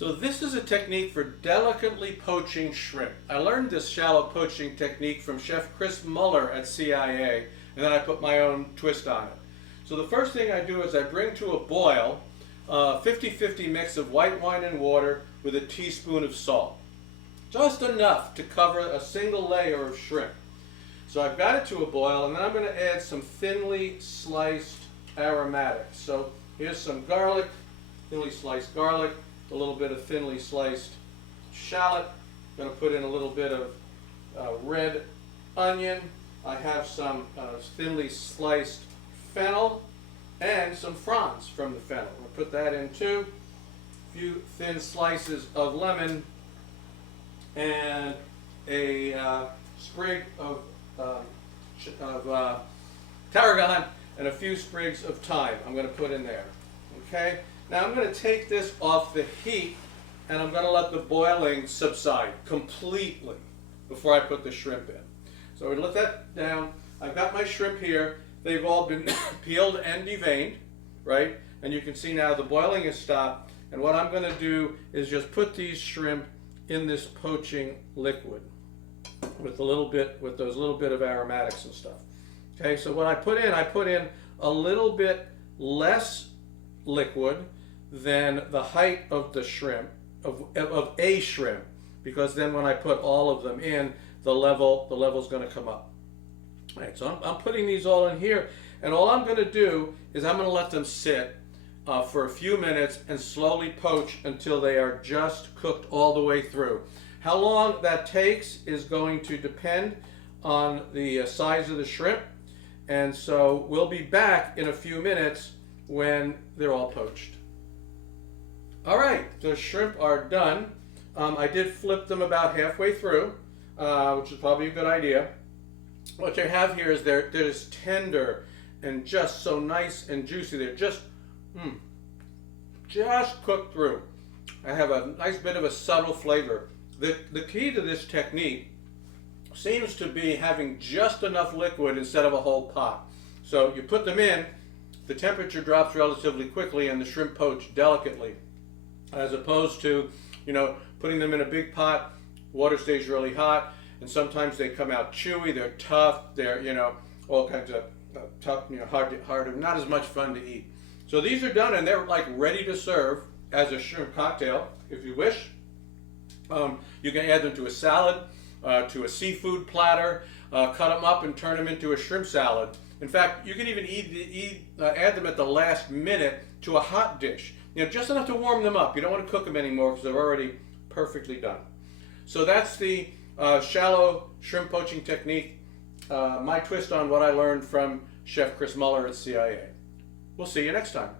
So this is a technique for delicately poaching shrimp. I learned this shallow poaching technique from Chef Chris Muller at CIA, and then I put my own twist on it. So the first thing I do is I bring to a boil a 50-50 mix of white wine and water with a teaspoon of salt. Just enough to cover a single layer of shrimp. So I've got it to a boil, and then I'm going to add some thinly sliced aromatics. So here's some garlic, thinly sliced garlic, a little bit of thinly sliced shallot. I'm going to put in a little bit of red onion. I have some thinly sliced fennel and some fronds from the fennel. We'll put that in too. A few thin slices of lemon and a sprig of tarragon and a few sprigs of thyme I'm going to put in there. Okay? Now I'm going to take this off the heat and I'm going to let the boiling subside completely before I put the shrimp in. So we let that down. I've got my shrimp here. They've all been peeled and deveined, right? And you can see now the boiling has stopped. And what I'm going to do is just put these shrimp in this poaching liquid with those little bit of aromatics and stuff. Okay, so what I put in a little bit less liquid than the height of the shrimp, of a shrimp, because then when I put all of them in, the level's going to come up. All right, so I'm putting these all in here, and all I'm going to do is I'm going to let them sit for a few minutes and slowly poach until they are just cooked all the way through. How long that takes is going to depend on the size of the shrimp, and so we'll be back in a few minutes when they're all poached. All right, the shrimp are done. I did flip them about halfway through, which is probably a good idea. What you have here is they're just tender and just so nice and juicy. They're just cooked through. I have a nice bit of a subtle flavor. The key to this technique seems to be having just enough liquid instead of a whole pot. So you put them in, the temperature drops relatively quickly and the shrimp poach delicately, as opposed to, putting them in a big pot, water stays really hot, and sometimes they come out chewy, they're tough, they're, all kinds of tough, hard, not as much fun to eat. So these are done and they're like ready to serve as a shrimp cocktail, if you wish. You can add them to a salad, to a seafood platter, cut them up and turn them into a shrimp salad. In fact, you can even add them at the last minute to a hot dish. Just enough to warm them up. You don't want to cook them anymore because they're already perfectly done. So that's the shallow shrimp poaching technique, my twist on what I learned from Chef Chris Muller at CIA. We'll see you next time.